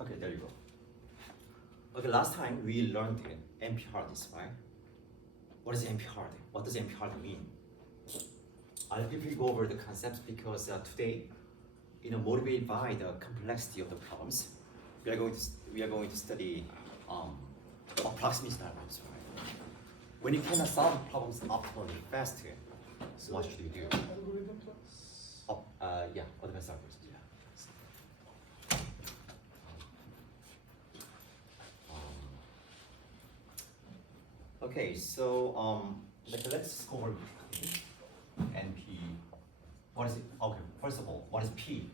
Okay, there you go. Okay, last time we learned NP hardness, right? What is NP hard? What does NP hard mean? I'll briefly go over the concepts because today, motivated by the complexity of the problems, we are going to study approximation algorithms, right? When you cannot solve problems optimally fast, so what should you do? Algorithm class? Yeah, advanced algorithms. Yeah. Okay, so let's go over NP. What is it? Okay, first of all, what is P?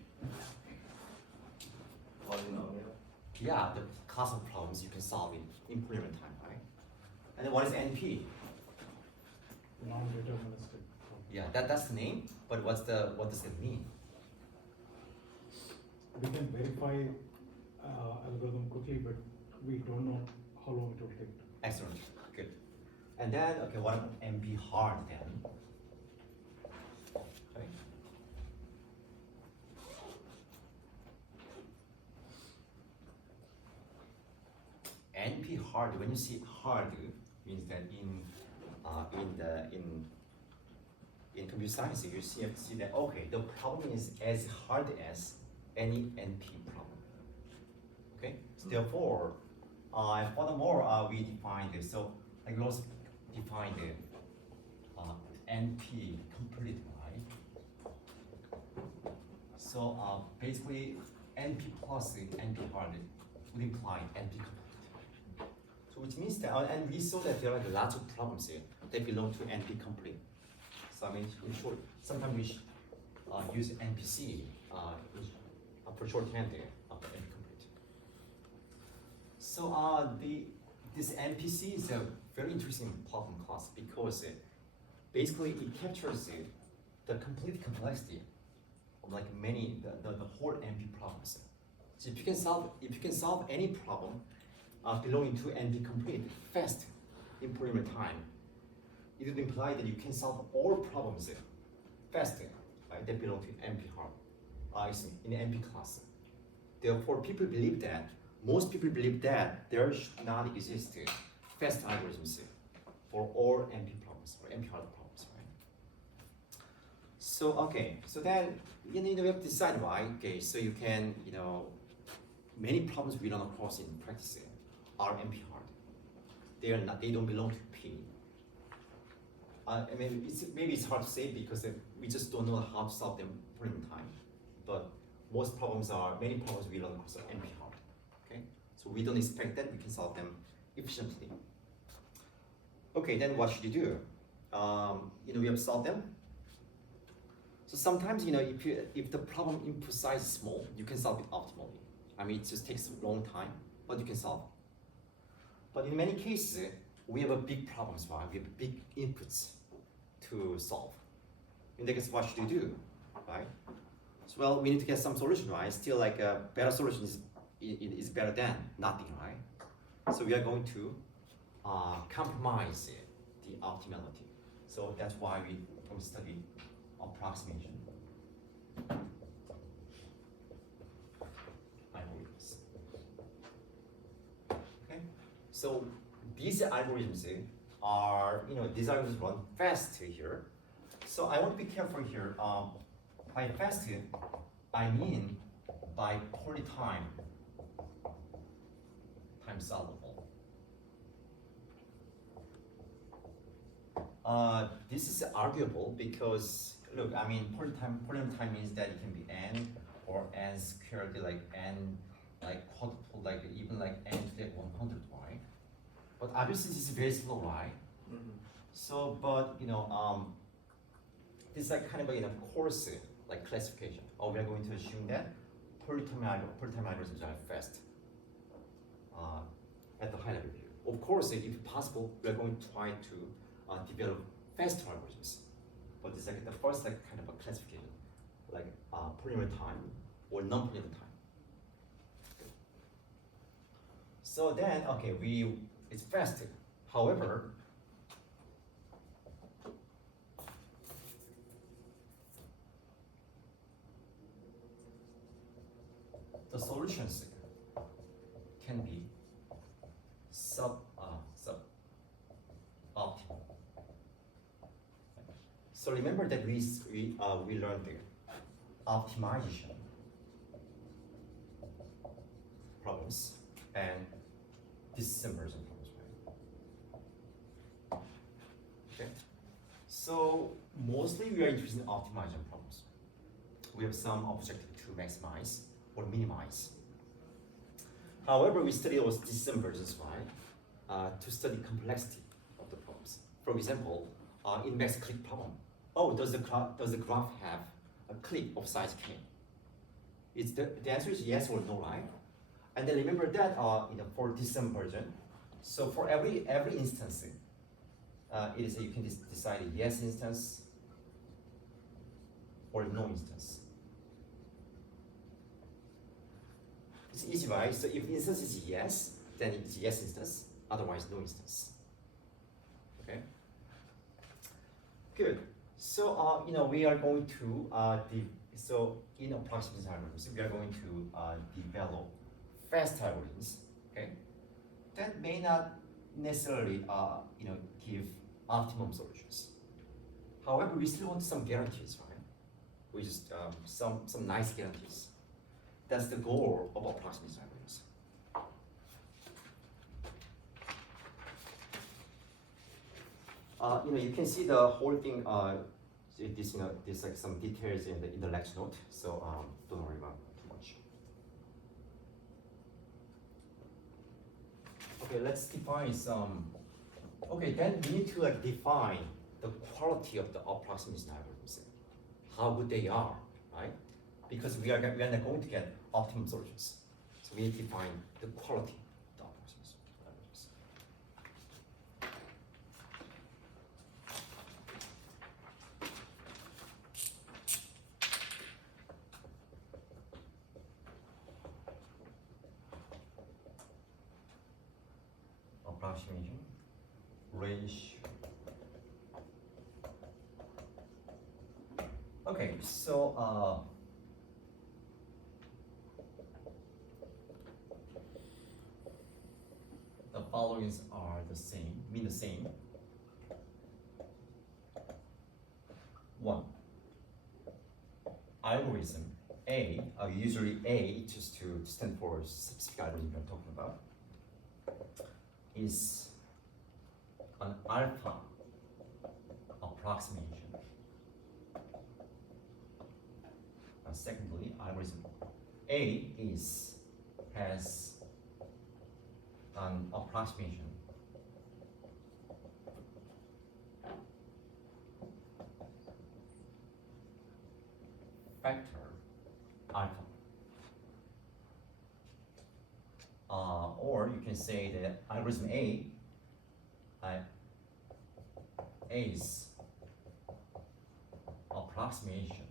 Yeah, the class of problems you can solve in polynomial time, right? And then what is NP? Non-deterministic problem. Yeah, that's the name, but what does it mean? We can verify algorithm quickly, but we don't know how long it will take. Excellent, good. And then, okay, what about NP hard then? Okay. NP hard, when you see hard, means that in computer science you see that okay, the problem is as hard as any NP problem. Okay, so therefore, furthermore, we define this. So like we also define the NP complete, right? So basically, NP plus NP hard would imply NP complete. So which means that, and we saw that there are lots of problems here that belong to NP complete. So I mean, in short, sometimes we use NPC for shorthand there of NP complete. So this NPC is a very interesting problem class because basically it captures the complete complexity of like the whole NP problems. So if you can solve any problem belonging to NP complete fast in polynomial time, it would imply that you can solve all problems fast, right, that belong to NP hard, in the NP class. Therefore, most people believe that there should not exist fast algorithms for all NP problems, or NP hard problems, right? So okay, so then we have to decide why. Okay, so you can many problems we run across in practice are NP hard. They don't belong to P. I mean, maybe it's hard to say because we just don't know how to solve them for time. But many problems we run across are NP hard. Okay, so we don't expect that we can solve them efficiently. Okay, then what should you do? We have to solve them. So sometimes if the problem input size is small, you can solve it optimally. I mean, it just takes a long time, but you can solve it. But in many cases, we have a big problems, right? We have big inputs to solve. In that case, what should you do, right? So well, we need to get some solution, right? Still, like a better solution is better than nothing, right? So we are going to compromise the optimality. So that's why we study approximation algorithms. Okay, so these algorithms are, these algorithms run fast here. So I want to be careful here. By fast, I mean by poly time solvable. This is arguable because look, I mean, polynomial time means that it can be n or n squared, like n, like quadruple, like even like n to the 100, right? But obviously this is very slow, right? Mm-hmm. So, but this is like kind of a coarse like classification. Or we are going to assume that polytime algorithms are fast at the high level here. Of course, if possible, we are going to try to develop faster algorithms. But it's like the first kind of a classification, like polynomial time or non-polynomial time. Okay. So then, okay, it's fast. However, the solutions can be suboptimal. So remember that we learned the optimization problems and dispersion problems, right? Okay. So mostly we are interested in optimization problems. We have some objective to maximize or minimize. However, we study those dispersions, right? To study complexity of the problems. For example, in max click problem, does the graph have a click of size k? The answer is yes or no, right? And then remember that for dispersion, so for every instance, you can decide a yes instance or no instance. It's easy, right? So if instance is yes, then it's yes instance, otherwise no instance. Okay? Good. So we are going to in approximation algorithms, we are going to develop fast algorithms. Okay? That may not necessarily give optimum solutions. However, we still want some guarantees, right? We just some nice guarantees. That's the goal of approximation algorithms. You can see the whole thing. There's like some details in the lecture note, so don't worry about too much. Okay, let's define some. Okay, then we need to define the quality of the approximation algorithms, how good they are, right? Because we are not going to get optimum solutions, so we need to define the quality of the approximation algorithms. Approximation ratio. Okay, so the followings are mean the same. One, algorithm A, usually A, just to stand for specific algorithm I'm talking about, is an alpha approximation. Secondly, algorithm A has an approximation factor alpha. Or you can say that algorithm A's approximation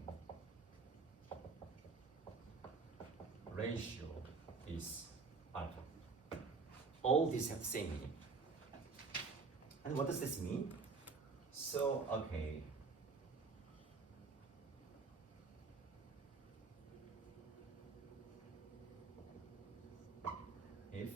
ratio is alpha. All these have the same meaning. And what does this mean? So, okay. If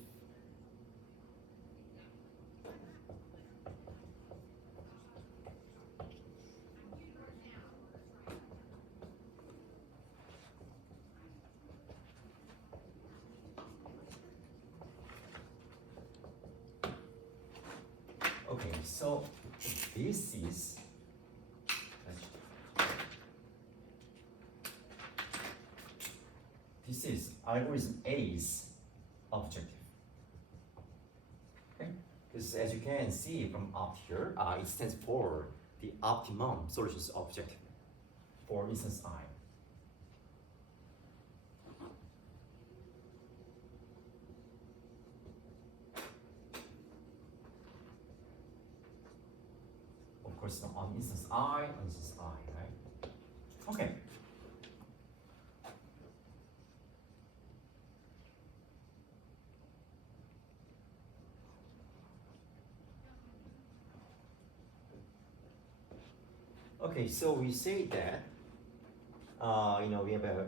okay, so this is algorithm A's objective. Okay, because as you can see from up here, it stands for the optimum solutions objective for instance I. Of course, on instance I, right? Okay. Okay, so we say that we have a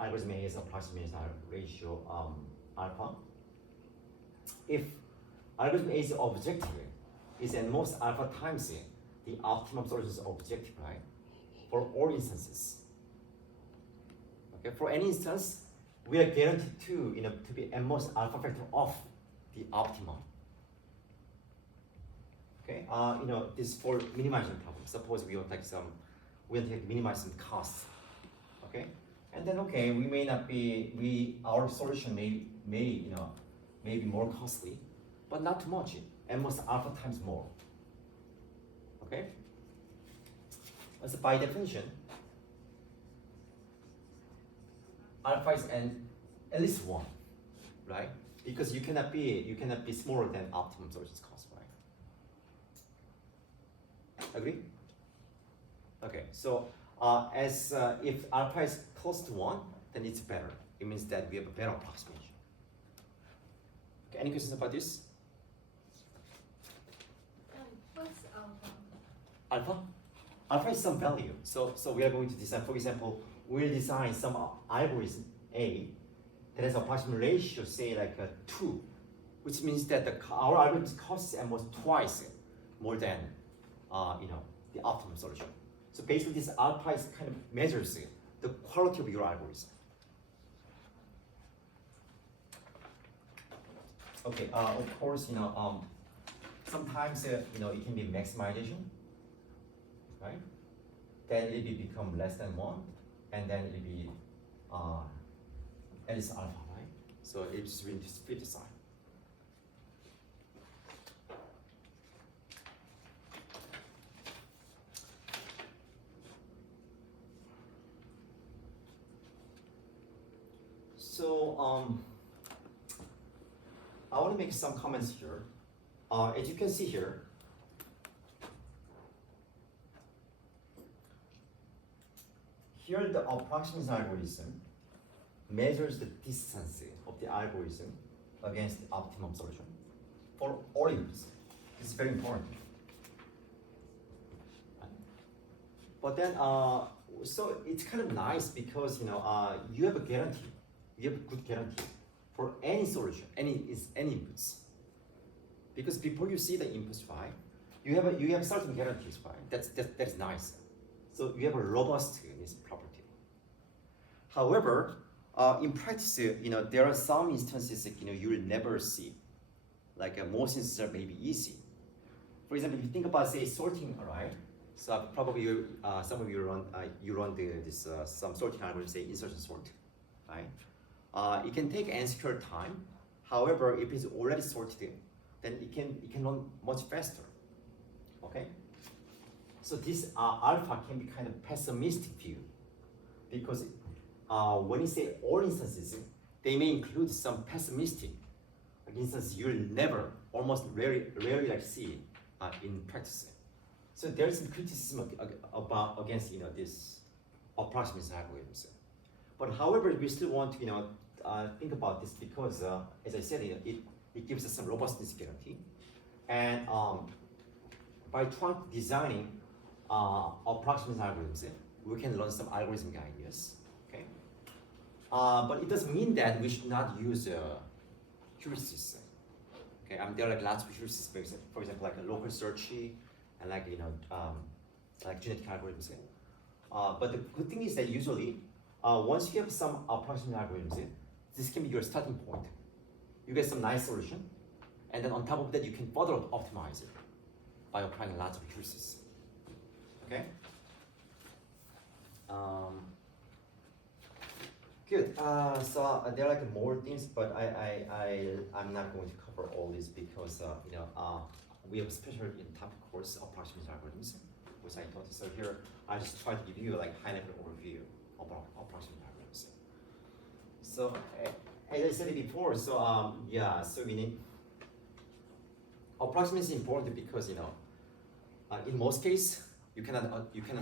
algorithm A is approximation ratio alpha, if algorithm A is objective, is at most alpha times the optimum solution is objective, right? For all instances. Okay, for any instance, we are guaranteed to be at most alpha factor of the optimum. Okay, this for minimizing problem. Suppose we want to minimize some costs. Okay, and then okay, we may not be our solution may be more costly, but not too much. At most alpha times more. Okay, so by definition, alpha is at least one, right? Because you cannot be smaller than optimum solutions cost, right? Agree? Okay, so if alpha is close to 1, then it's better. It means that we have a better approximation. Okay, any questions about this? What's alpha? Alpha? Alpha is some value. So we are going to design, for example, we'll design some algorithm A that has approximate ratio, say like 2, which means that our algorithm costs almost twice more than the optimum solution. So basically, this alpha is kind of measures the quality of your algorithm. Okay, of course, sometimes it can be maximization, right? Then it will become less than 1, and then it will be at least alpha, right? So it's really to split the sign. So I want to make some comments here. As you can see here, here the approximation algorithm measures the distance of the algorithm against the optimum solution for all inputs. This is very important. But then, so it's kind of nice because you have a guarantee. You have a good guarantee for any solution, any inputs. Because before you see the inputs, right, you have certain guarantees, right? That's nice. So you have a robustness property. However, in practice, there are some instances you will never see. Like most instances are maybe easy. For example, if you think about say sorting, right? So probably some of you run some sorting algorithm, say insertion sort, right? It can take n² time. However, if it's already sorted, then it can run much faster. Okay. So this alpha can be kind of pessimistic view, because when you say all instances, they may include some pessimistic instances you'll never, almost rarely like see in practice. So there is some criticism against this approximation algorithms. But however, we still want to think about this because, as I said, it gives us some robustness guarantee, and by designing approximation algorithms, we can learn some algorithmic ideas. Okay, but it doesn't mean that we should not use heuristics. Okay, there are like lots of heuristics, for example, like a local search and like like genetic algorithms. But the good thing is that usually, once you have some approximation algorithms, this can be your starting point. You get some nice solution, and then on top of that, you can further optimize it by applying lots of heuristics. Okay. Good. So there are like more things, but I'm not going to cover all this because we have a special topic course approximation algorithms, which I taught. So here I just try to give you like high level overview about approximation algorithms. So as I said before, so so we need approximation is important because in most cases you cannot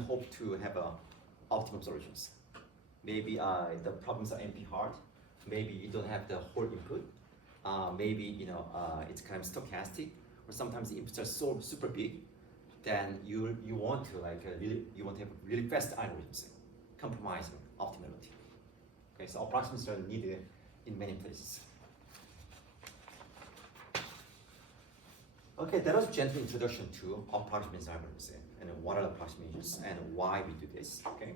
hope to have optimum solutions. Maybe the problems are NP hard. Maybe you don't have the whole input. Maybe it's kind of stochastic, or sometimes the inputs are so super big, then you want to have really fast algorithms, compromising optimality. Okay, so approximations are needed in many places. Okay, that was gentle introduction to approximation algorithms and what are approximations and why we do this. Okay.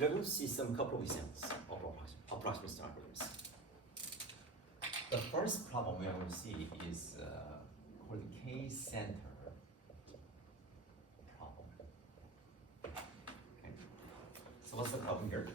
We're going to see some couple of examples of approximation algorithms. The first problem we are going to see is called the K-center problem. Okay. So what's the problem here?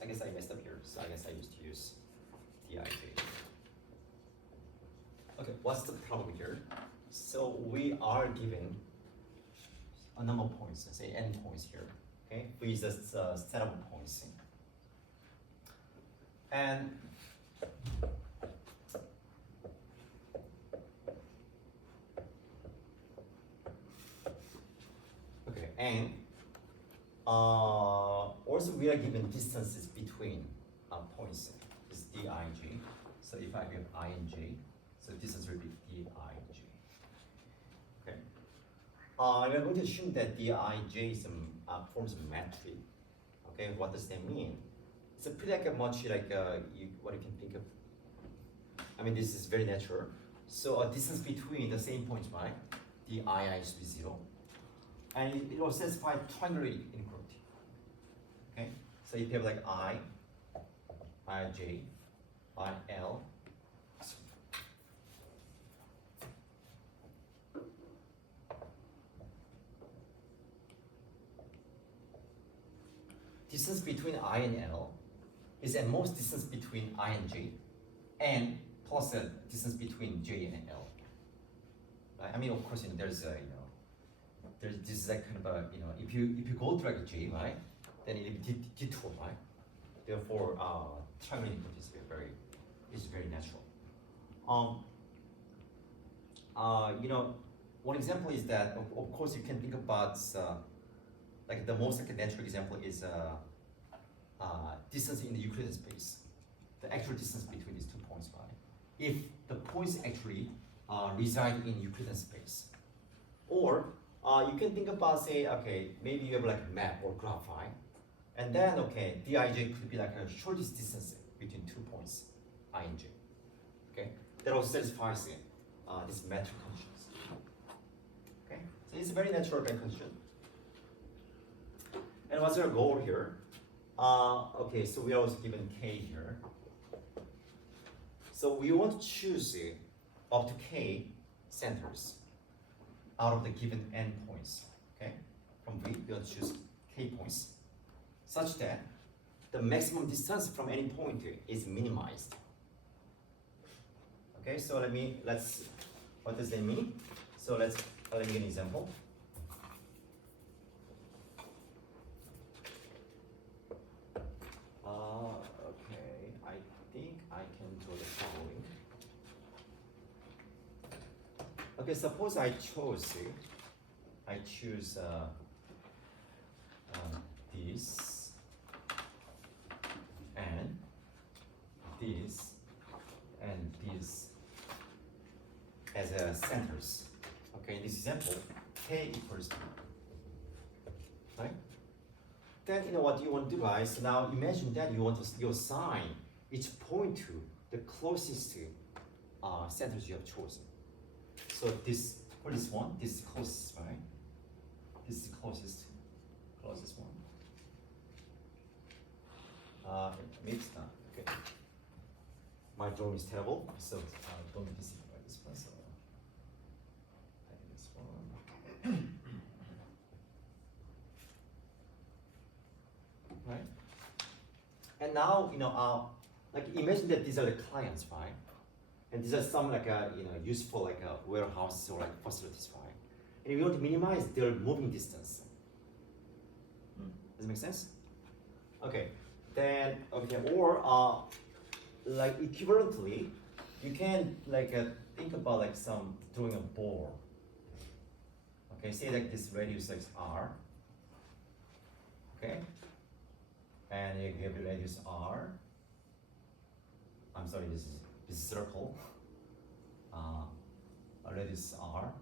I guess I messed up here, so I guess I used to use dij. Okay, what's the problem here? So we are given a number of points, let's say n points here, okay, with a set of points. And okay, and also we are given distances between points is dij. So if I give I and j, so distance will be dij. Okay. We're going to assume that dij is forms a metric. Okay, what does that mean? It's a pretty like much like what you can think of. I mean, this is very natural. So a distance between the same points, right? Dii is to be 0. And it will satisfy triangular inequality. Okay? So if you have like ij, l. Distance between I and L is at most distance between I and j, and plus a distance between j and L. Right? I mean, of course, there's a there's this is like kind of a if you go through like a j, right, then it will be detour, right? Therefore, triangular inequality is very natural. one example is that, of course, you can think about like the most like, natural example is distance in the Euclidean space, the actual distance between these 2 points, right? If the points actually reside in Euclidean space, or you can think about say, okay, maybe you have like a map or graph, right? And then okay, Dij could be like a shortest distance between 2 points, I and j. Okay, that also satisfies this metric conditions. Okay, so it's a very natural condition. And what's our goal here? Okay, so we are also given k here. So we want to choose up to k centers out of the given n points. Okay, from V we want to choose k points, such that the maximum distance from any point is minimized. Okay, so let's what does that mean? So let me give an example. Okay, I think I can draw the following. Okay, suppose I choose this and this and this as centers. Okay, in this example, k equals 2. Right? Then you know what you want to do, guys. So now imagine that you want to assign each point to the closest centers you have chosen. So this for this one, this is closest, right? This is the closest one. Maybe it's not. Okay. My drawing is terrible, so don't be deceived by this one. So I think this one. Right? And now, like imagine that these are the clients, right? And these are some like useful like warehouses or like facilities, right? And we want to minimize their moving distance. Does it make sense? Okay. Then or like equivalently, you can like think about like doing a ball. Okay, say like this radius is r. Okay. And you give the radius r. I'm sorry, this is circle. A radius r.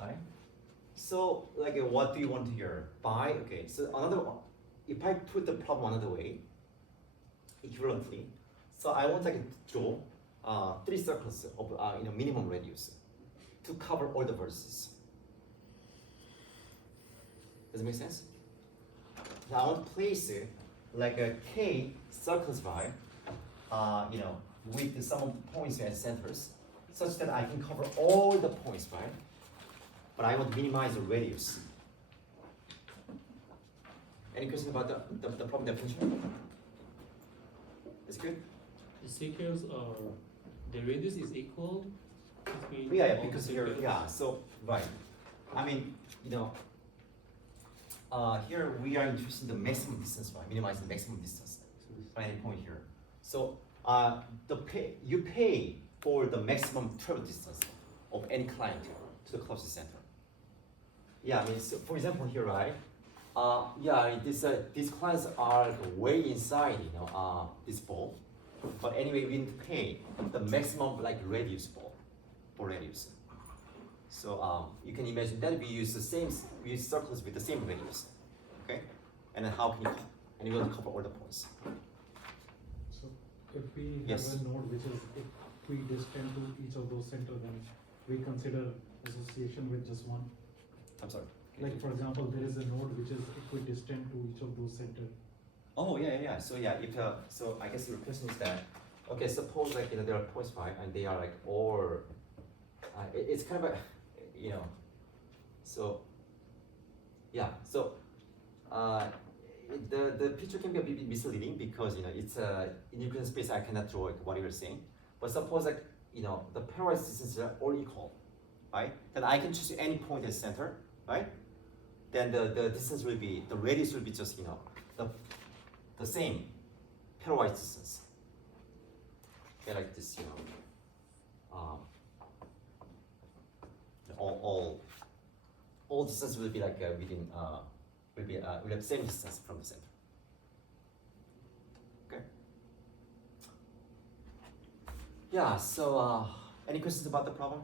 Right? So like what do you want here? Okay, so another one. If I put the problem another way, equivalently, so I want like to draw 3 circles of minimum radius to cover all the vertices. Does it make sense? Now I want to place it like a k circles, right? With some points as centers, such that I can cover all the points, right? But I want to minimize the radius. Any question about the problem definition? It's good? The sequence the radius is equal between Yeah, all because the here, sequence? so, right. I mean, here we are interested in the maximum distance, right? Minimize the maximum distance by any point here. So, you pay for the maximum travel distance of any client to the closest center. Yeah, I mean, so for example here, right? These clients are way inside, this ball. But anyway, we need to pay the maximum like radius for radius. So you can imagine that we use circles with the same radius, okay? And then and you want to cover all the points. So if we Yes. have a node which is equidistant to each of those centers, then we consider association with just one. I'm sorry. Like for example, there is a node which is equidistant to each of those centers. Oh yeah. So yeah, if so I guess your question is that okay, suppose like there are points, right, and they are like all it's kind of a so yeah, so the picture can be a bit misleading because it's in Euclidean space I cannot draw like what you were saying. But suppose like the pairwise distances are all equal, right? Then I can choose any point as center, right? Then the distance will be the radius will be just the same pairwise distance. Okay, like this all distance will be like within will have same distance from the center. Okay. Yeah. So any questions about the problem?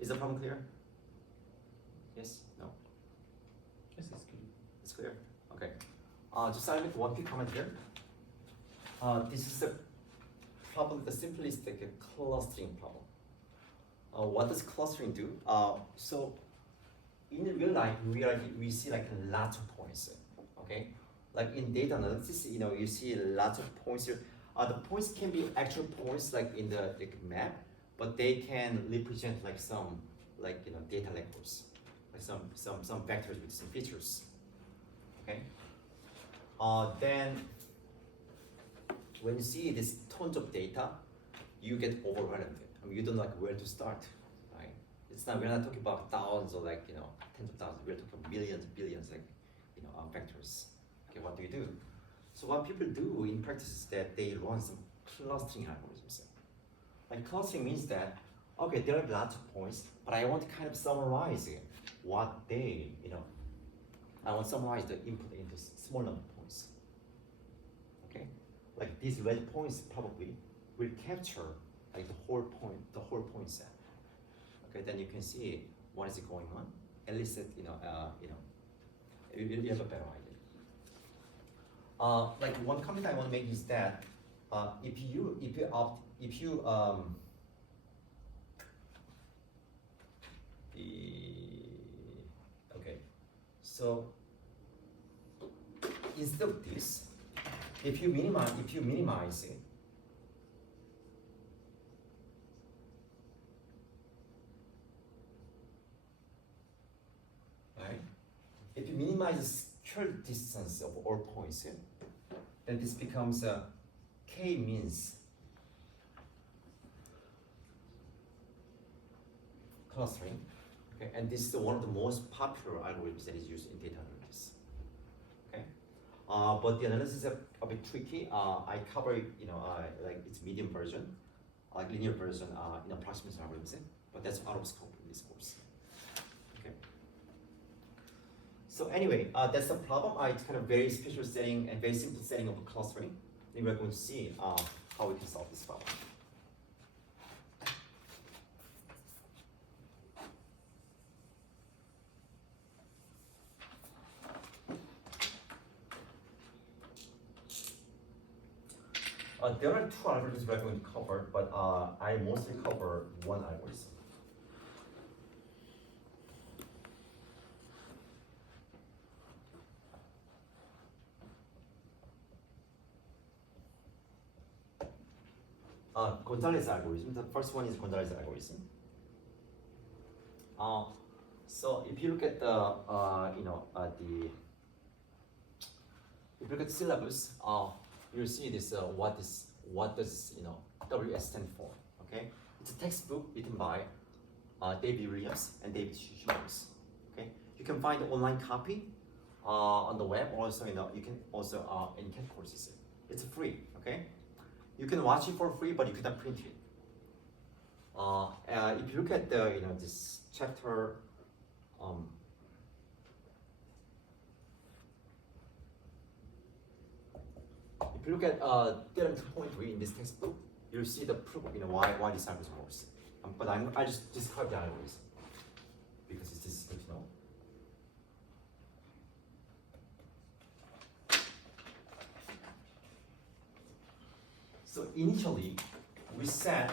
Is the problem clear? Yes? No? Yes, it's good. It's clear. Okay. Just start with one quick comment here. This is probably the simplest clustering problem. What does clustering do? So in real life, we see like lots of points. Okay, like in data analysis, you see lots of points here. The points can be actual points like in the map, but they can represent like some data labels, like some vectors with some features. Okay. Then when you see this tons of data, you get overwhelmed. I mean, you don't know like where to start, right? We're not talking about thousands or tens of thousands. We're talking millions, billions, vectors. Okay, what do you do? So what people do in practice is that they run some clustering algorithms. Like clustering means that, okay, there are lots of points, but I want to kind of summarize what they, I want to summarize the input into small number of points. Okay, like these red points probably will capture like the whole point set. Okay, then you can see what is going on. At least you have a better idea. Like one comment I want to make is that okay, so instead of this, if you minimize it, right? If you minimize the square distance of all points, then this becomes k-means clustering. Okay, and this is one of the most popular algorithms that is used in data analysis. Okay, but the analysis is a bit tricky. I cover like its medium version, like linear version in approximation algorithms, but that's out of scope in this course. Okay. So anyway, that's the problem. It's kind of very special setting and very simple setting of clustering. And we're going to see how we can solve this problem. There are two algorithms we're going to cover, but I mostly cover one algorithm. Gonzalez algorithm. The first one is Gonzalez algorithm. So if you look at if you look at the syllabus, you'll see this. What does WS stand for? Okay, it's a textbook written by David Williams and David Schwartz. Okay, you can find the online copy on the web. Also, you can also in CAT courses. It's free. Okay. You can watch it for free, but you cannot print it. If you look at the this chapter, if you look at theorem 2.3 in this textbook, you'll see the proof why this algorithm works. But I just describe the algorithm because it's just good to know. So initially, we set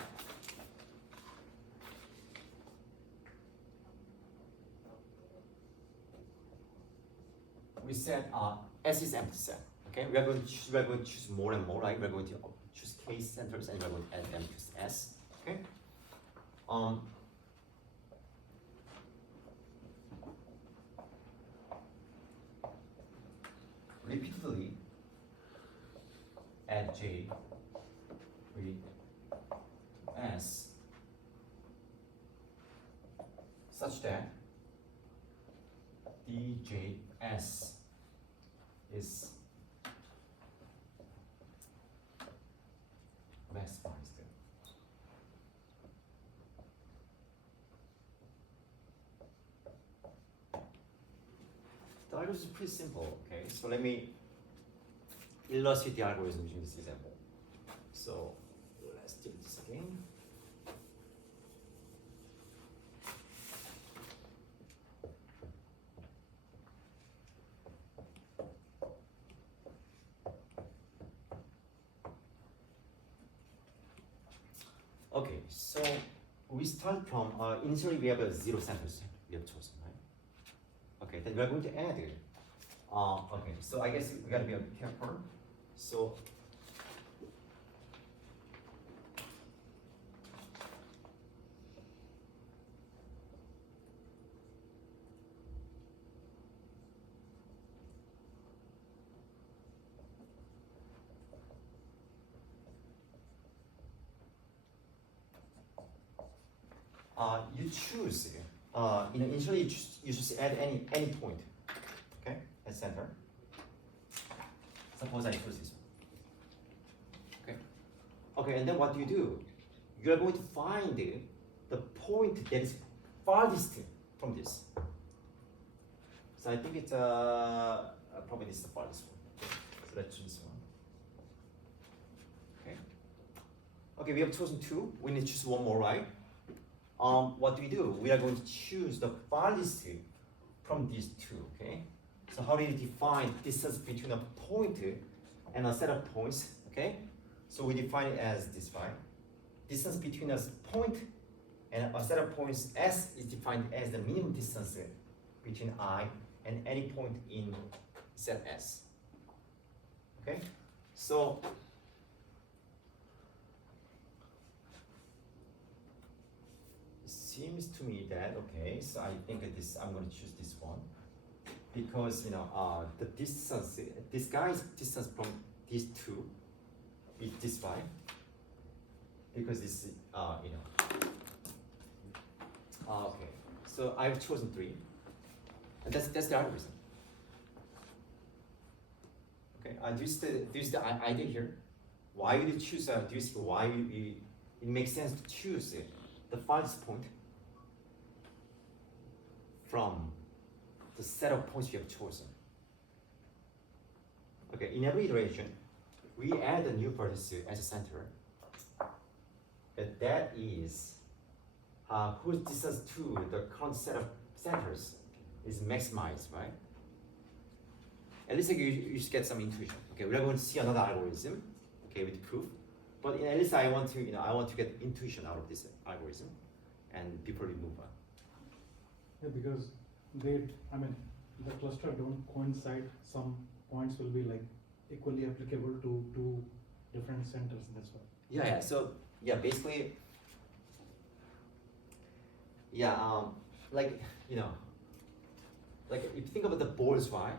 S is empty set. Okay, we are going to choose more and more. Right, we're going to choose K centers and we're going to add them to S. Okay. Repeatedly add J. S such that DJS is maximized. algorithm is pretty simple. Okay, so let me illustrate the algorithm using this example. So let's do this again. Okay, so we start from initially we have a 0 samples we have chosen, right? Okay, then we are going to add it. Okay, so I guess we gotta be a bit careful. So you choose, initially you just add any point, okay, at center. Suppose I choose this one, okay? Okay, and then what do? You are going to find the point that is farthest from this. So I think it's probably this is the farthest one. So let's choose this one. Okay. Okay, we have chosen 2. We need to choose one more, right? What do? We are going to choose the farthest from these 2, okay? So how do you define distance between a point and a set of points, okay? So we define it as this, right? Distance between a point and a set of points, S is defined as the minimum distance between I and any point in set S, okay? So seems to me that, okay, so I think that I'm going to choose this one because the distance, this guy's distance from these 2 is this, right? Because this okay, so I've chosen 3, and that's the algorithm. Okay, do you see the idea here? Why you choose? Do you see why it makes sense to choose the farthest point from the set of points you have chosen? Okay, in every iteration, we add a new vertex as a center. And that is whose distance to the current set of centers is maximized, right? At least you should get some intuition. Okay, we are going to see another algorithm, okay, with proof. But at least I want to get intuition out of this algorithm, and before we move on. Yeah, because the cluster don't coincide. Some points will be like equally applicable to 2 different centers, that's why. Yeah. So yeah, basically, yeah. Like like if you think about the balls, right?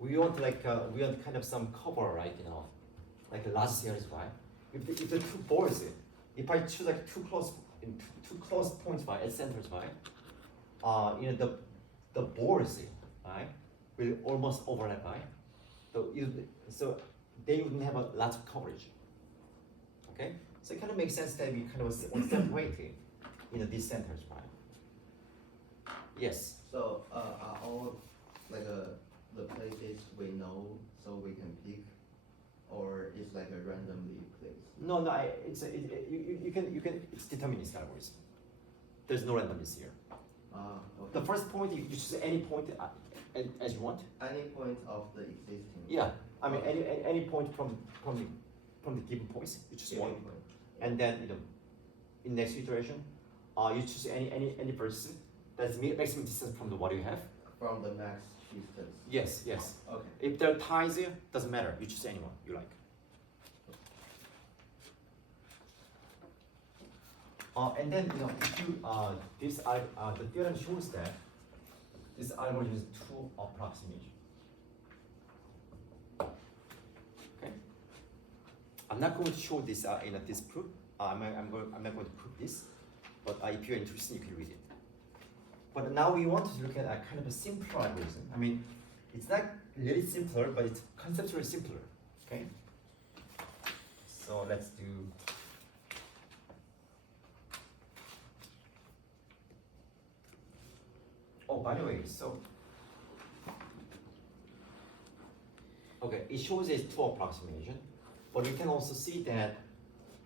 We want we want kind of some cover, right? Like a large series, right? If the 2 balls, if I choose like two close points, right, at centers, right? The balls, right, will almost overlap, right? So they wouldn't have a lot of coverage. Okay, so it kind of makes sense that we kind of want to separate these centers, right? Yes. So are all like the places we know so we can pick, or it's like a randomly placed? No, you can it's deterministic algorithm. There's no randomness here. Okay. The first point you choose any point as you want. Any point of the existing. Yeah, I mean any point from the given points you choose one, point. and then in next iteration, you choose any vertex that's maximum distance from the what you have. From the max distance. Yes. Okay. If there are ties here, doesn't matter. You choose anyone you like. And then if you the theorem shows that this algorithm is true approximation. Okay. I'm not going to show this in this proof. I'm not going to prove this, but if you're interested, you can read it. But now we want to look at a kind of a simpler algorithm. I mean, it's not really simpler, but it's conceptually simpler. Okay. So let's do. Oh, by the way, so Okay, it shows it's two approximation, but you can also see that.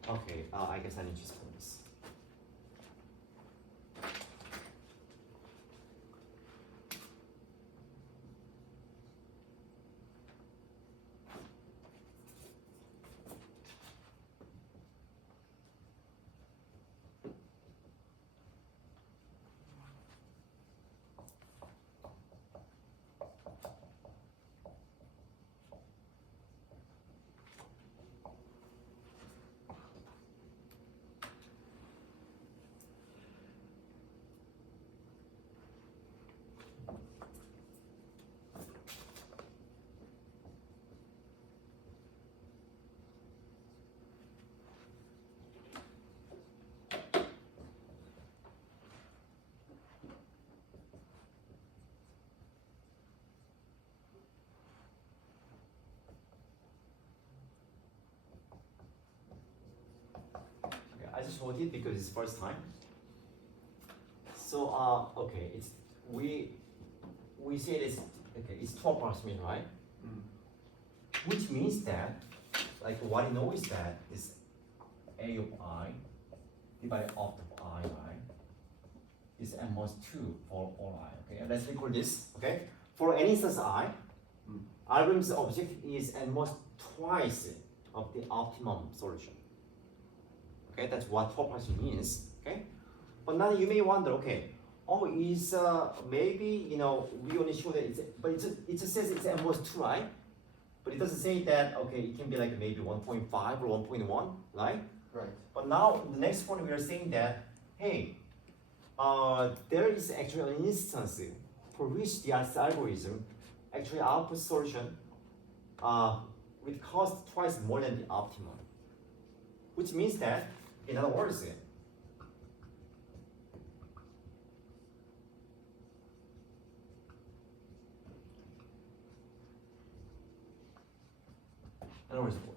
Okay, I guess I need to explain this. Okay, I just wrote it because it's first time. So okay, it's we say it's okay, it's two approximation, right? Which means that, like what you know is that this a of I divided off of I, right? Is n minus 2 for all I, okay? And let's record this, okay? For any instance I, algorithm's object is n minus twice of the optimum solution. Okay, that's what two approximation means, okay? But now you may wonder, okay, oh, is maybe, you know, we only show that it's, but it just says it's n minus 2, right? But it doesn't say that, okay, it can be like maybe 1.5 or 1.1, right? Right. But now, the next point we are saying that, hey, there is actually an instance for which the algorithm actually outputs solution with cost twice more than the optimum. Which means that, in other words,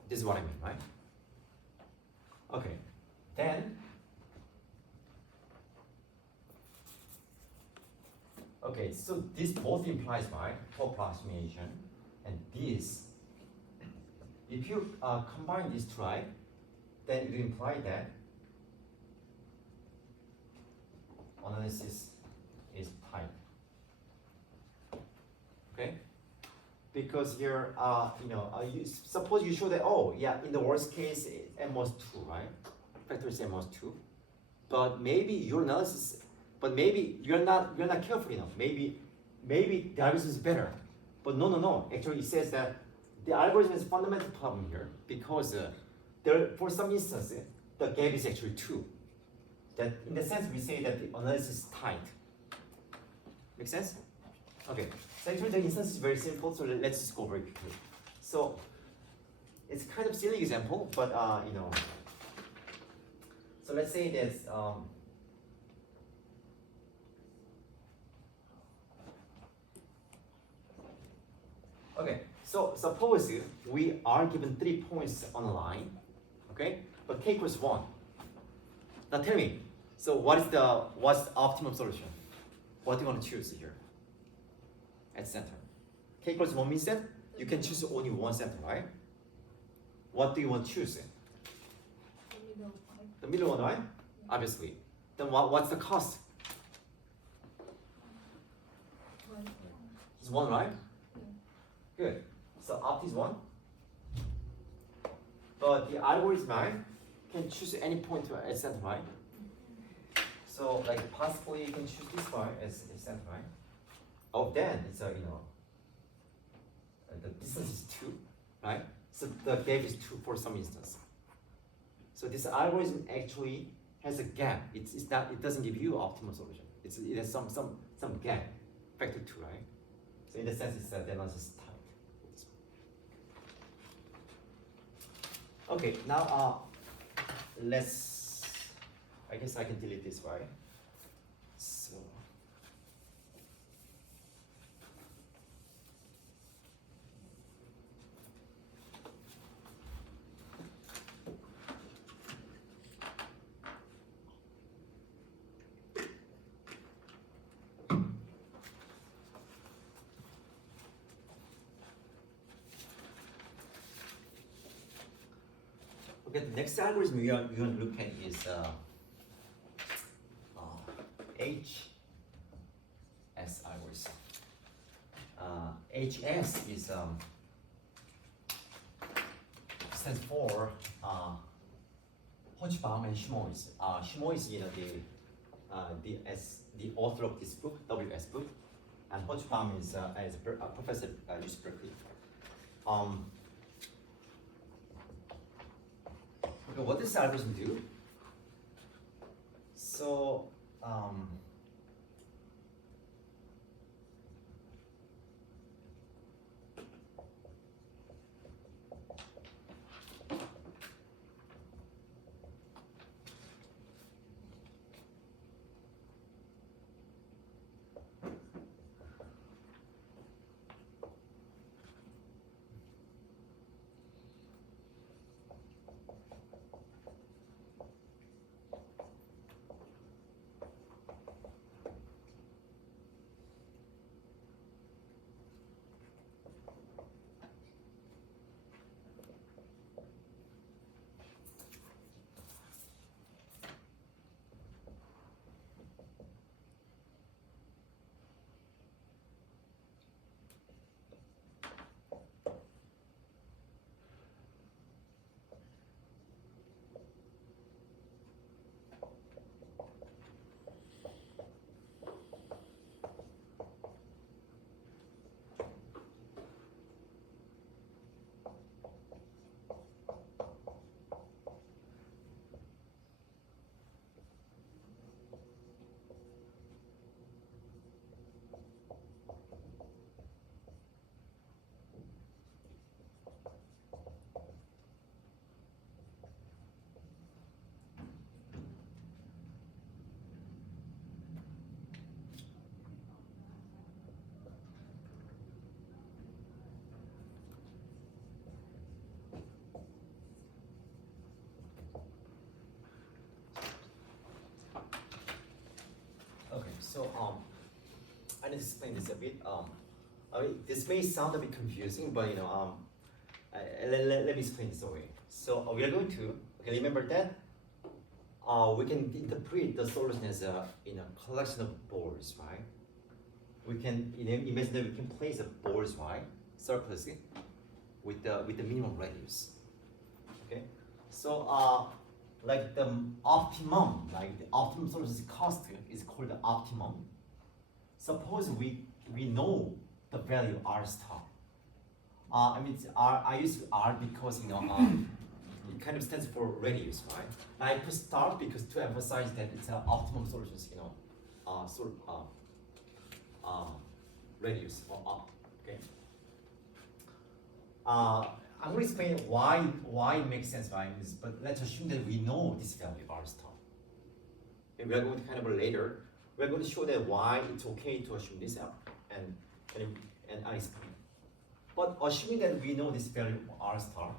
this is what I mean, right? Okay, then, okay, so this both implies, right, for approximation, and this, if you combine these two, right, then it will imply that analysis is tight. Okay? Because here, you know, you suppose you show that, oh, yeah, in the worst case, n minus 2, right? Factor is n minus 2. But maybe your analysis, but maybe you're not careful enough. Maybe the algorithm is better. But no. Actually, it says that the algorithm is a fundamental problem here because there, for some instances, the gap is actually 2. That in the sense we say that the analysis is tight. Make sense? Okay. So actually the instance is very simple, so let's just go very quickly. So it's kind of silly example, but you know. So let's say there's okay. So suppose we are given 3 points on a line, okay? But k equals 1. Now tell me, so what's the optimum solution? What do you want to choose here? At center. K equals 1 means that you can choose only one center, right? What do you want to choose? The middle one, right? Obviously. Then what's the cost? It's 1, right? Good. So opt is 1. But the algorithm, right, can choose any point at center, right? So like possibly you can choose this one as center, right? Oh, then it's you know, the distance is 2, right? So the gap is 2 for some instance. So this algorithm actually has a gap. It's not. It doesn't give you optimal solution. It has some gap, factor 2, right? So in the sense, it's the analysis tight. Okay, now let's. I guess I can delete this, right? So. Okay, the next algorithm we are going to look at is HS algorithm. HS is stands for Hochbaum and Schmois. Schmois, the author of this book, WS book, and Hochbaum is a professor at UC Berkeley. Okay, what does this algorithm do? So, I need to explain this a bit. This may sound a bit confusing, but let me explain this away. So we are going to remember that we can interpret the solution as a collection of balls, right? We can imagine that we can place the balls, right, circles with the minimum radius. Okay, so like the optimum, like the optimum solution cost is called the optimum. Suppose we know the value R star. I mean R. I use R because it kind of stands for radius, right? And I put star because to emphasize that it's an optimum solutions, radius or up. Okay. I'm going to explain why it makes sense, right? But let's assume that we know this value R star. And we are going to kind of later. We're going to show that why it's okay to assume this out and I explain. But assuming that we know this value of R star,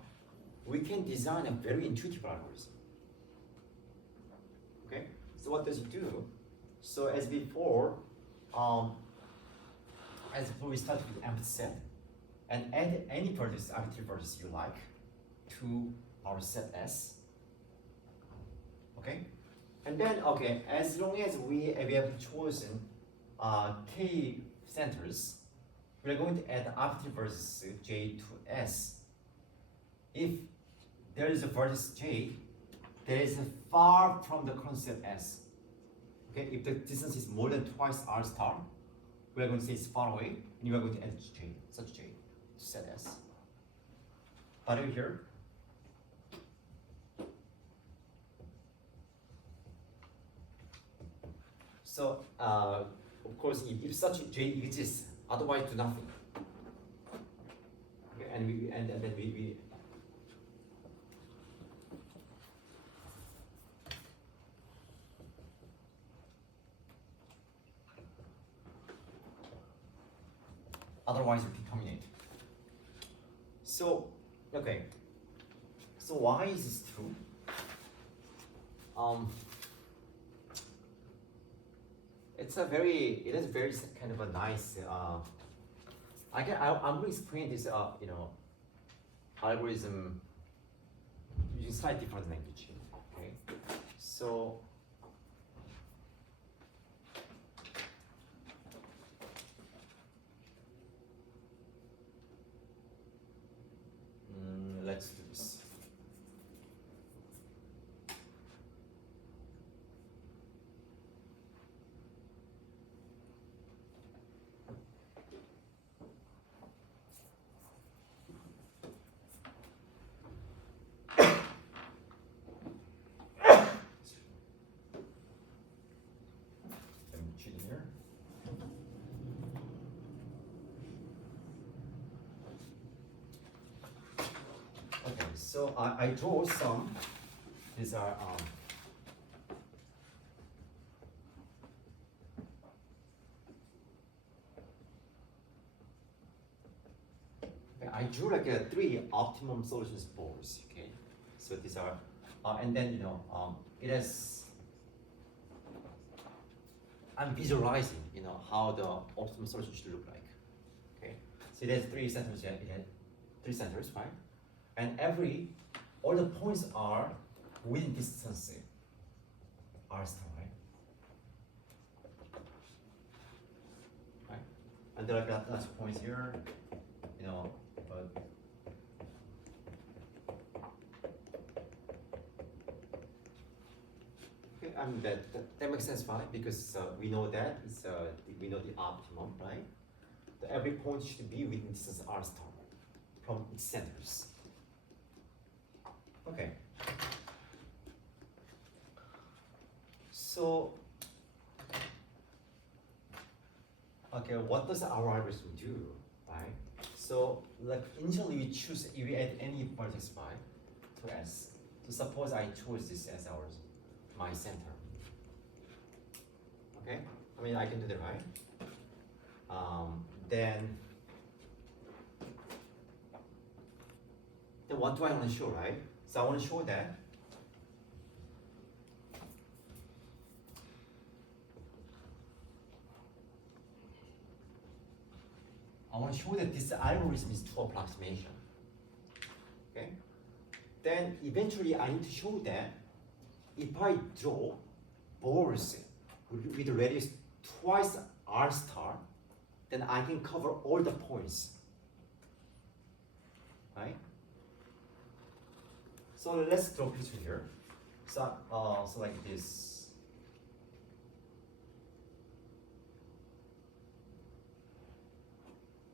we can design a very intuitive algorithm. Okay, so what does it do? So as before, we start with empty set and add any vertex, arbitrary vertex you like to our set S. Okay. And then, as long as we have chosen K centers, we're going to add arbitrary vertex J to S. If there is a vertex J that is far from the current set S, okay, if the distance is more than twice R star, we're going to say it's far away, and you are going to add J, such J, to set S. Are you here? So, of course, if such J exists, otherwise do nothing. Okay, and then we otherwise we can terminate. So, okay. So why is this true? It is very kind of a nice. I'm going to explain this, algorithm using using slightly different language. Okay, so let's do this. Let me cheat here. Okay, so I draw some. These are okay, I drew like a 3 optimum solutions boards. Okay, so these are, and then it has. I'm visualizing, how the optimum solution should look like. Okay, so it has 3 centers. It has 3 centers, right? And all the points are within distance r star, right? Right? And there are lots of points here, but okay, I mean that makes sense, right? Because we know that we know the optimum, right? That every point should be within distance r star from its centers. Okay. So, okay, what does our algorithm do, right? So, like initially we choose, if we add any vertex y to S. So suppose I chose this as my center. Okay, I mean I can do that, right? Then what do I want to show, right? So I want to show that this algorithm is true approximation. Okay? Then eventually I need to show that if I draw balls with radius twice r star, then I can cover all the points. Right? So let's draw a picture here. So like this.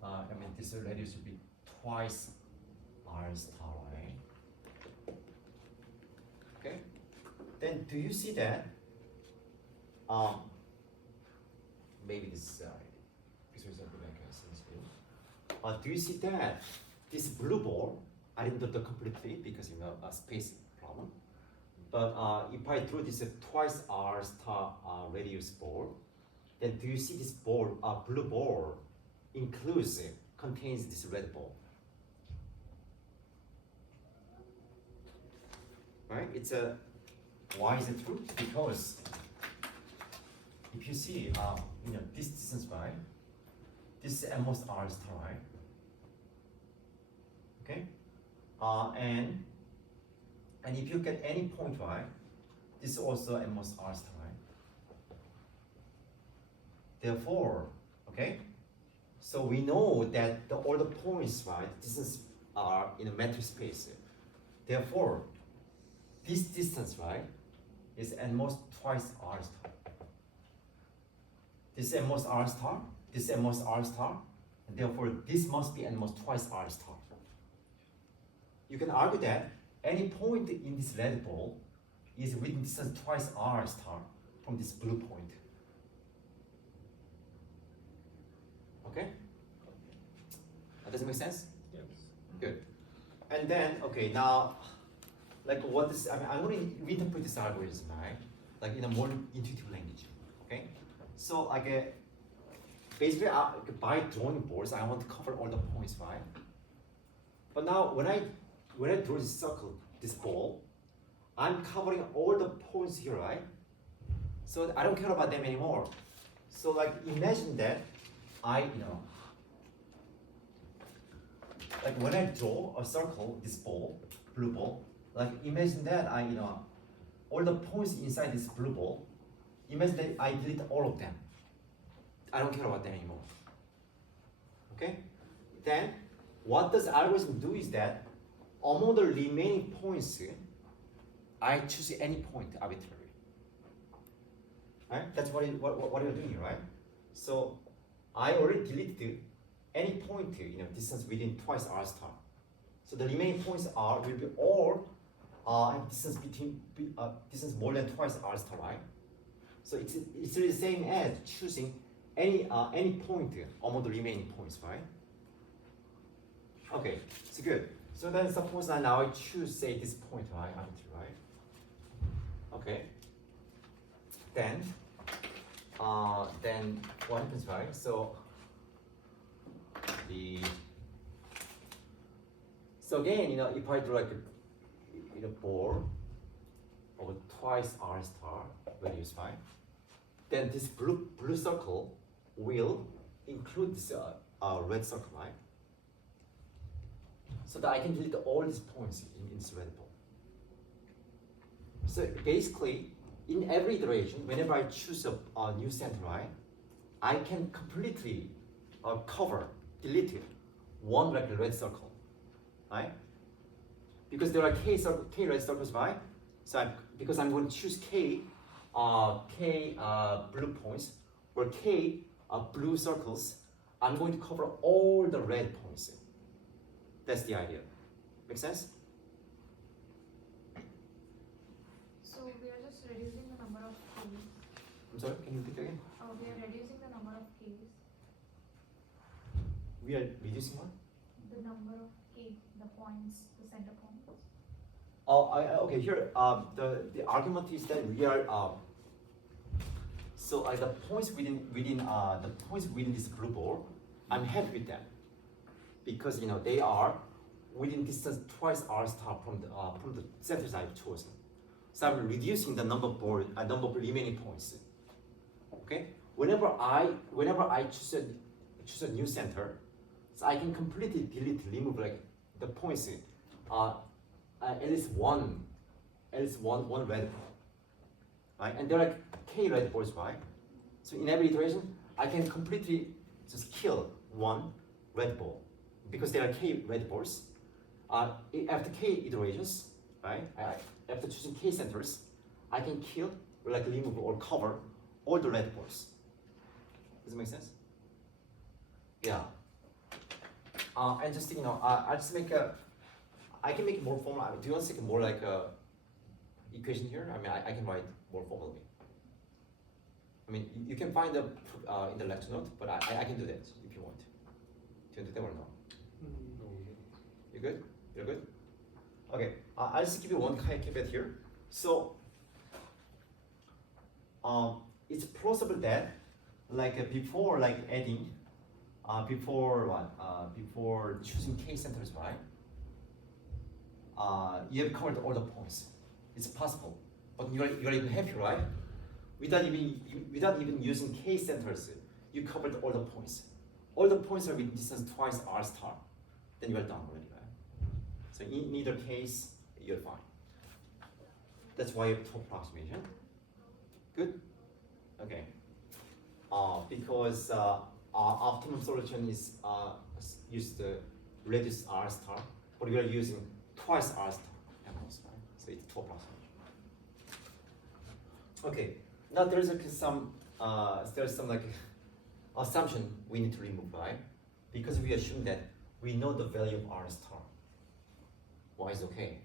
I mean, this radius would be twice r star, right? Okay. Then do you see that? Maybe this picture is a bit like a sense view. Do you see that this blue ball? I didn't do the completely because a space problem. But if I drew this twice r star radius ball, then do you see this ball, blue ball, contains this red ball? Right? Why is it true? Because if you see, this distance, right? This is at most r star, right? Okay. And if you get any point, right, this is also at most r star, right? Therefore, okay, so we know that all the points, right, distances are in a metric space. Therefore, this distance, right, is at most twice r star. This is at most r star, this is at most r star, and therefore this must be at most twice r star. You can argue that any point in this red ball is within distance twice r star from this blue point. Okay? Does it make sense? Yes. Good. And then, okay, now, like what is, I'm going to reinterpret this algorithm, right? Like in a more intuitive language. Okay? So, like, basically, by drawing boards, I want to cover all the points, right? But now, when I draw this circle, this ball, I'm covering all the points here, right? So I don't care about them anymore. So like imagine that like when I draw a circle, this ball, blue ball, like imagine that all the points inside this blue ball, imagine that I delete all of them. I don't care about them anymore. Okay? Then what does algorithm do is that among the remaining points, I choose any point arbitrarily. Right? That's what you're doing here, right? So I already deleted any point, distance within twice r star. So the remaining points will be all have distance distance more than twice r star, right? So it's really the same as choosing any point among the remaining points, right? Okay, it's good. So then suppose that now I choose say this point, right? Arbitrary, right? Okay. Then what happens, right? So again, if I do like a ball of twice r star values, right? Then this blue circle will include this red circle, right? So that I can delete all these points in this red ball. So basically, in every iteration, whenever I choose a new center, right, I can completely delete one red circle, right? Because there are k red circles, right? So because I'm going to choose k blue points or k blue circles, I'm going to cover all the red points. That's the idea. Make sense? So we are just reducing the number of keys. I'm sorry, can you repeat again? We are reducing the number of keys. We are reducing what? The number of keys, the points, the center points. Okay. Here, the argument is that we are so the points within this blue ball, I'm happy with them because they are within distance twice r star from the centers I've chosen. So I'm reducing the number of remaining points. Okay. Whenever I choose a new center, so I can completely remove like the points. At least one red ball, right? And they're like k red balls, right? So in every iteration, I can completely just kill one red ball because there are k red balls. After k iterations, right? After choosing k centers, I can kill or like remove or cover all the red balls. Does it make sense? Yeah. And just I just make I can make more formal. Do you want to take more like a equation here? I mean, I can write more formally. I mean, you can find them in the lecture note, but I can do that if you want. Do you want to do that or not? You good? You're good? Okay, I'll just give you one caveat here. So, it's possible that before adding, before choosing k centers, right? You have covered all the points. It's possible, but you're even happy, right? Without even using k centers, you covered all the points. All the points are with distance twice r star. Then you are done already, right? So in either case, you're fine. That's why you have two approximation. Good. Okay. Because optimum solution is used to reduce r star, but we are using twice r star animals, right? So it's two approximation. Okay. Now there's some assumption we need to remove, right? Because we assume that we know the value of r star. Y is okay,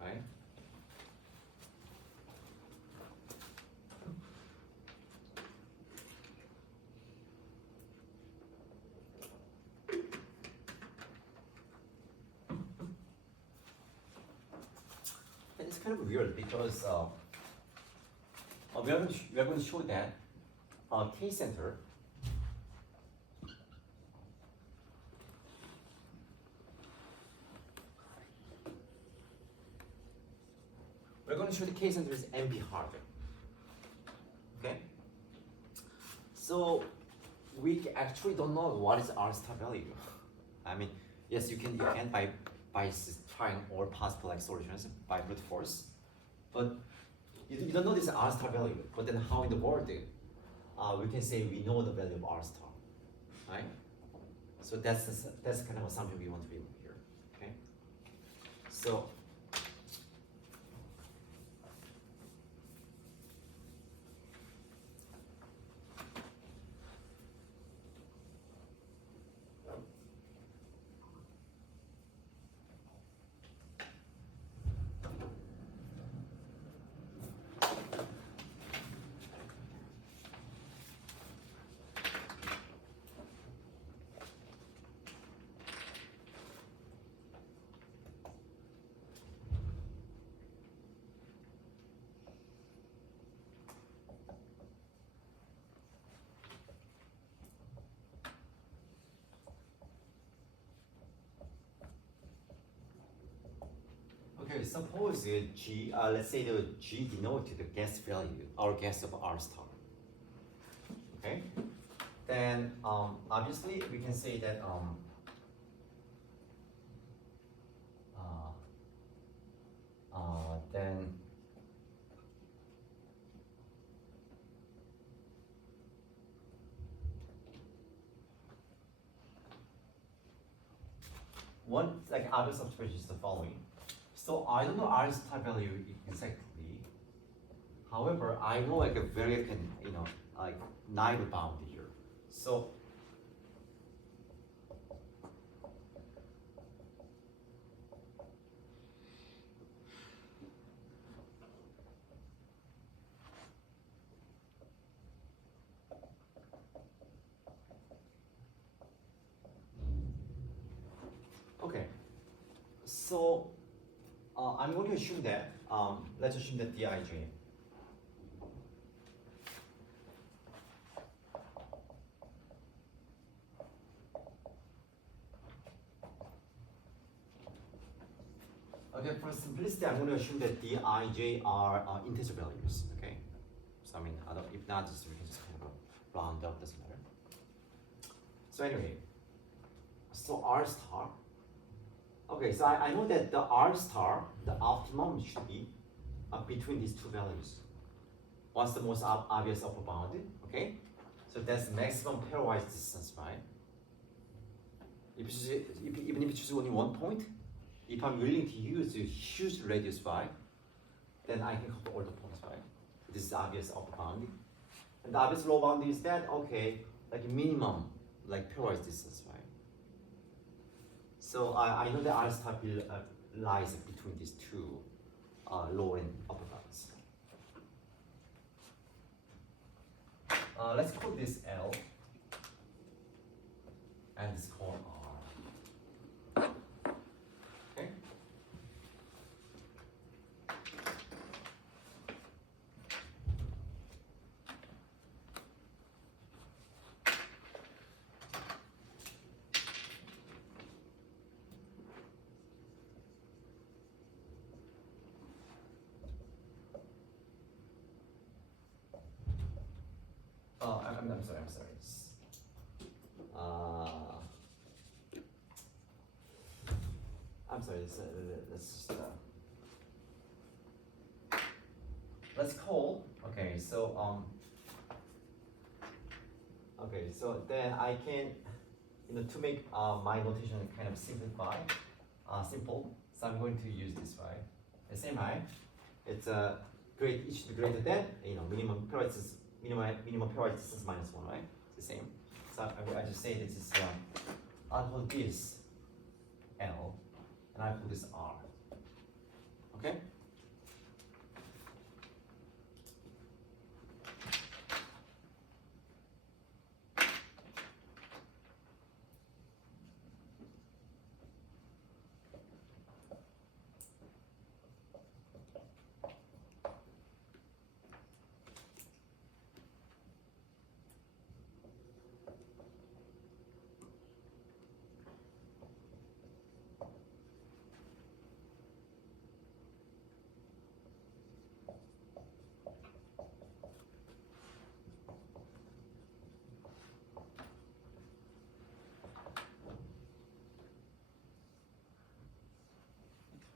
right? And it's kind of weird because we are going to show that k center we're going to show the k center is NP hard. Okay. So we actually don't know what is r star value. I mean, yes, you can by by trying all possible like solutions by brute force. But you don't know this R star value. But then how in the world we can say we know the value of R star, right? So that's kind of assumption we want to build here. Okay. So. Okay, suppose G, let's say the G denoted the guess value, our guess of R star. Okay, then obviously we can say that then one like obvious observation is the following. So I don't know R star value exactly. However, I know like a very like naive bound here. So okay. So I'm going to assume that let's assume that Dij. Okay, for simplicity, I'm going to assume that Dij are integer values. Okay, so I mean, if not, just we can just kind of round up. Doesn't matter. So anyway, so R star. Okay, so I know that the R star, the optimum should be between these two values. What's the most obvious upper bound? Okay, so that's the maximum pairwise distance, right? Even if you choose only one point, if I'm willing to use a huge radius phi, then I can cover all the points, right? This is the obvious upper bound. And the obvious lower bound is that, okay, like minimum, like pairwise distance, right? So I know the R star lies between these two lower and upper bounds. Let's call this L, and this call R. Okay. I'm sorry. I'm sorry. Let's just let's call. Okay, so okay, so then I can, to make my notation kind of simple. So I'm going to use this, right? The same, right? It's it should be greater than minimum pairwise distance minus 1, right? It's the same. So I just say this is I'll call this L, and I call this R. Okay.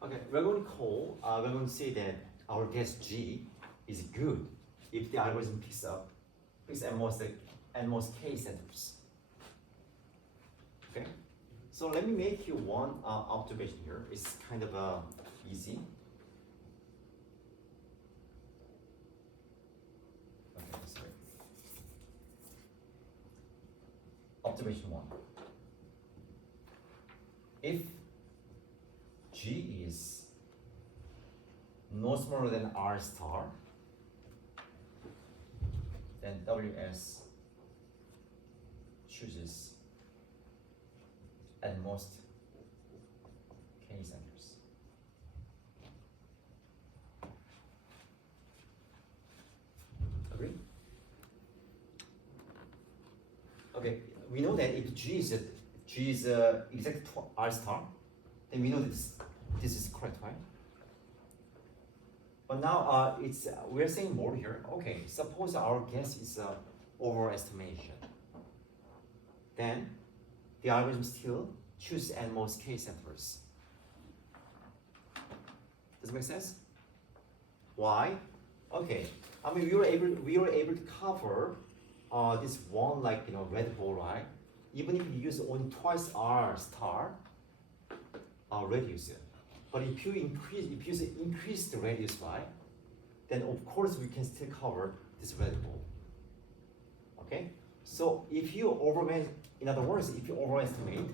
Okay, we're going to say that our guess G is good if the algorithm picks at most k centers. Okay, so let me make you one observation here. It's kind of easy. Okay, sorry. Observation 1. If G is no smaller than R star, then WS chooses at most k centers. Agree? Okay, we know that if G is exact to R star, then we know that this is correct, right? But now we're saying more here. Okay, suppose our guess is overestimation. Then the algorithm still chooses at most k centers. Does it make sense? Why? Okay, I mean we were able to cover this one red ball, right? Even if you use only twice R star radius. But if you increase the radius, right, then of course we can still cover this red ball. Okay? So if you in other words, if you overestimate,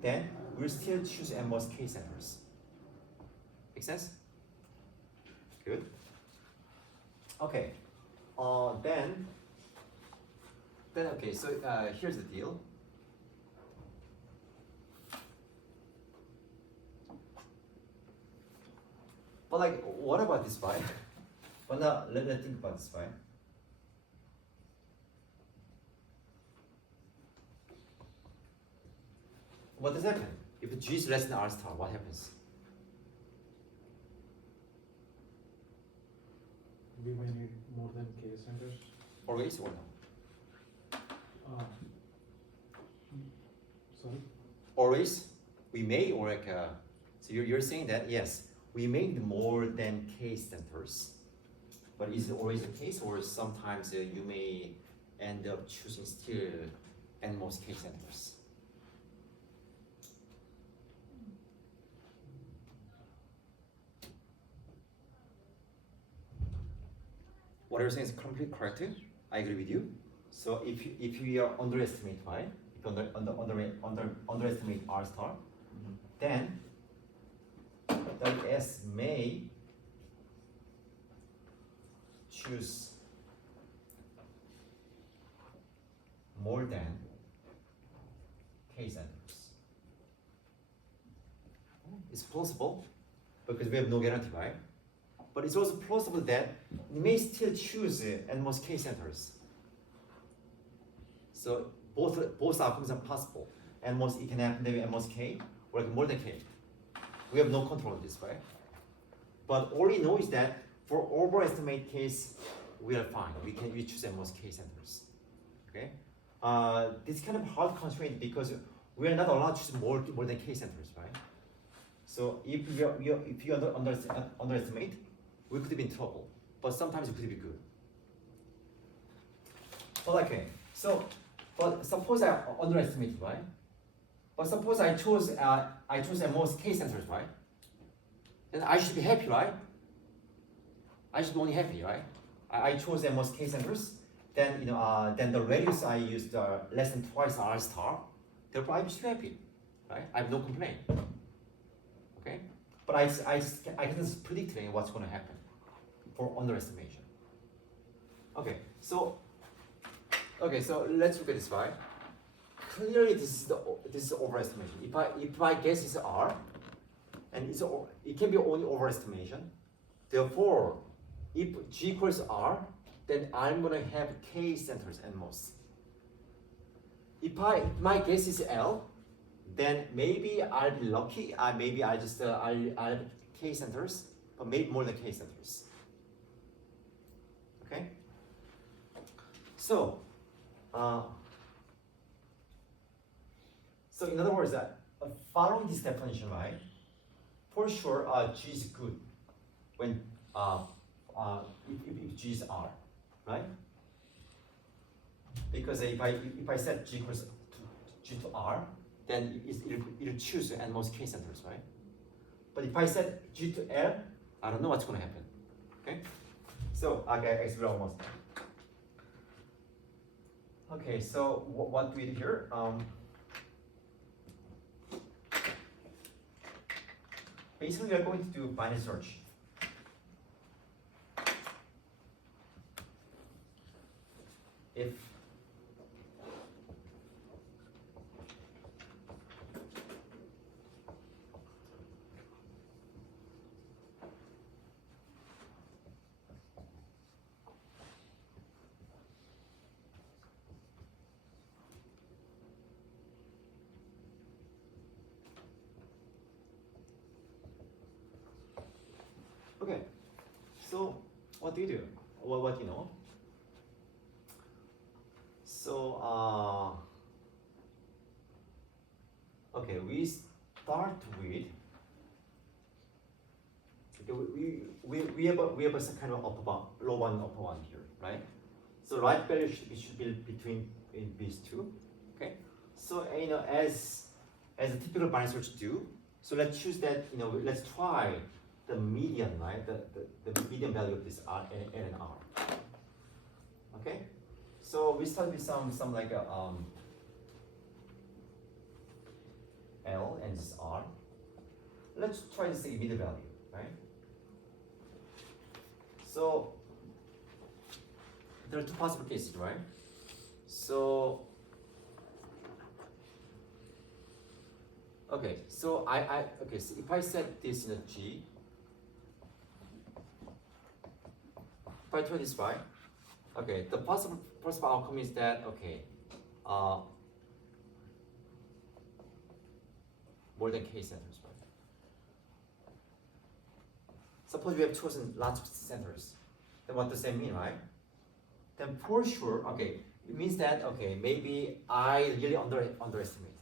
then we'll still choose at most k centers. Make sense? Good. Okay. Then okay, so here's the deal. But what about this, right? But now let's think about this, right? What does happen? If G is less than R star, what happens? We may need more than k centers. Always or no? Sorry? Always? We may or so you're saying that yes, we may need more than k centers. But is it always the case, or sometimes you may end up choosing still at most k centers? What you're saying is completely correct. I agree with you. So if you underestimate y, if you underestimate R star, then WS may choose more than k centers. It's plausible because we have no guarantee, right? But it's also plausible that we may still choose at most k centers. So both outcomes are possible. At most it can happen maybe at most k or more than k. We have no control on this, right? But all we know is that for overestimate case, we are fine. We choose at most k centers. Okay? This kind of hard constraint because we are not allowed to choose more than k centers, right? So if you underestimate, we could be in trouble. But sometimes it could be good. But okay, but suppose I underestimate, right? But suppose I chose at most k centers, right? Then I should be happy, right? I should be only happy, right? I chose at most k centers. Then then the radius I used less than twice R star. Therefore, I'm still happy, right? I have no complaint. Okay, but I can just predict what's going to happen for underestimation. Okay, so let's look at this, right? Clearly, this is overestimation. If I guess is R, and it can be only overestimation. Therefore, if G equals R, then I'm gonna have K centers at most. If my guess is L, then maybe I'll be lucky. Maybe I'll have K centers, but maybe more than K centers. Okay. So in other words, following this definition, right? for sure, G is good when if G is R, right? Because if I set G equals to G to R, then it'll choose n most k centers, right? But if I set G to L, I don't know what's going to happen. Okay, so okay, explore almost. Okay, so what do we do here? Basically, we are going to do binary search. If okay, so what do you do? What do you know? So okay, we start with okay, we have a some kind of upper bound, low one, upper one here, right? So right value should be between in these two. Okay, so as a typical binary search do, so let's choose that let's try the median, right? The median value of this R N and R. Okay, so we start with some like a L and this R. Let's try to say middle value, right? So there are two possible cases, right? So okay, so okay, so if I set this in a G, if I try this by, okay, the possible outcome is that okay, more than k centers, right? Suppose we have chosen lots of centers, then what does that mean, right? Then for sure, okay, it means that okay, maybe I really underestimated.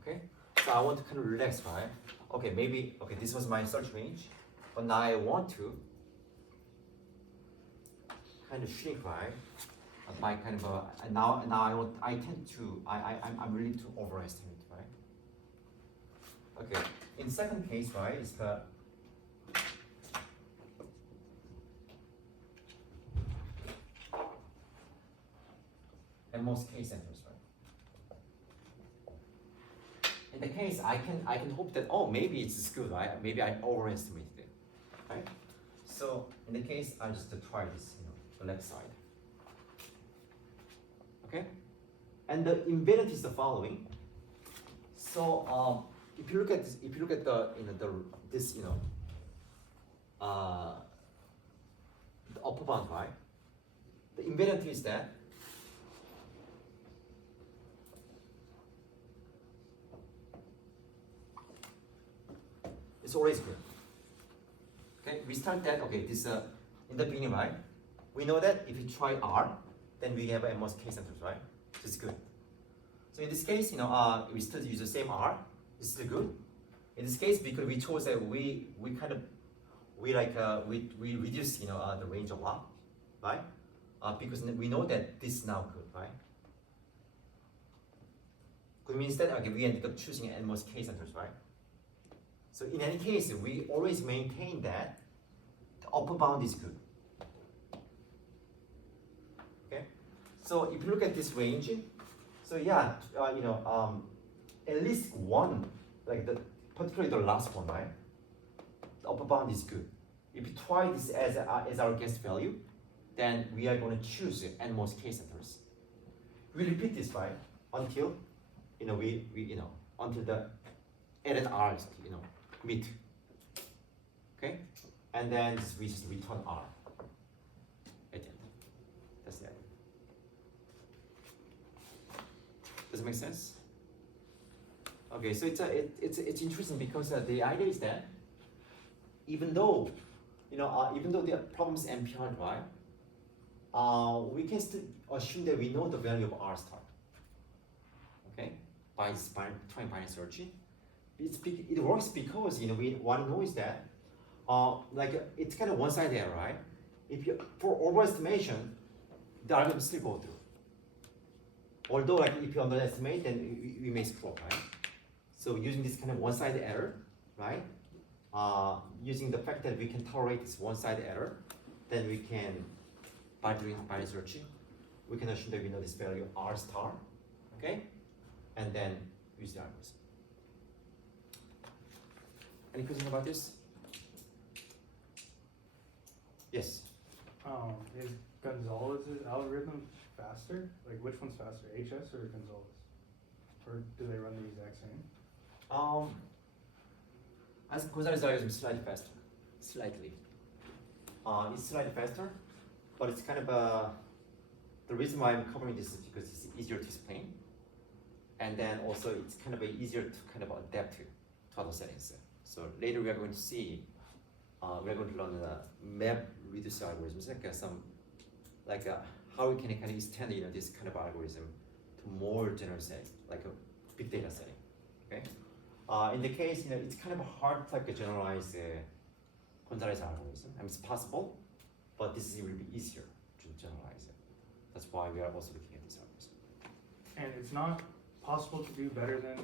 Okay, so I want to kind of relax, right? Okay, maybe okay, this was my search range, but now I want to kind of shrink, right? By kind of now I'm really to overestimate, right? Okay, in second case, right, is the and most k centers, right? In the case, I can hope that maybe it's good, right? Maybe I overestimated it, right? So in the case, I just try this, the left side. Okay, and the invariant is the following. So if you look at this, if you look at the this the upper bound, right? The invariant is that it's always good. Okay, we start that. Okay, this in the beginning, right? We know that if you try R, then we have most k centers, right? This is good. So in this case, we still use the same R. It's still good. In this case, because we chose that we reduce the range a lot, right? Because we know that this is now good, right? It means that okay, we ended up choosing at most k centers, right? So in any case, we always maintain that the upper bound is good. Okay, so if you look at this range, so yeah, at least one, like particularly the last one, right? The upper bound is good. If you try this as our guess value, then we are going to choose n most k centers. We repeat this, right, until until the L and R meet. Okay, and then we just return R at the end. That's it. Does it make sense? Okay, so it's interesting because the idea is that even though the problem is NPR, right? We can still assume that we know the value of R star. Okay, by trying binary searching, it works because we want to know is that like it's kind of one-sided error, right? If you for overestimation, the algorithm still go through. Although like if you underestimate, then we may screw up, right? So using this kind of one-sided error, right? Using the fact that we can tolerate this one-sided error, then we can, by doing binary searching, we can assume that we know this value R star, okay? And then use the algorithm. Any question about this? Yes. Is Gonzalez's algorithm faster? Like which one's faster, HS or Gonzalez? Or do they run the exact same? As Gonzalez algorithm is slightly faster, slightly. It's slightly faster, but it's kind of the reason why I'm covering this is because it's easier to explain, and then also it's kind of easier to kind of adapt to other settings. So later we are going to see, we are going to learn map reducer algorithms, like how we can kind of extend this kind of algorithm to more general setting, like a big data setting. Okay. In the case, it's kind of hard to like generalize Gonzalez algorithm. I mean, it's possible, but this will be easier to generalize it. That's why we are also looking at this algorithm. And it's not possible to do better than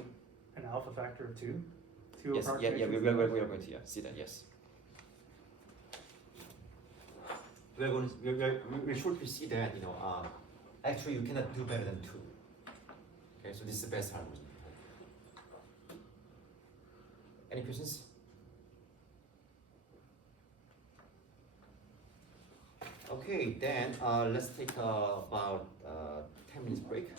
an alpha factor of 2? Yes, yeah, we are going to see that. Yes. We're sure to see that actually you cannot do better than 2. Okay, so this is the best algorithm. Any questions? Okay, then let's take about 10 minutes break.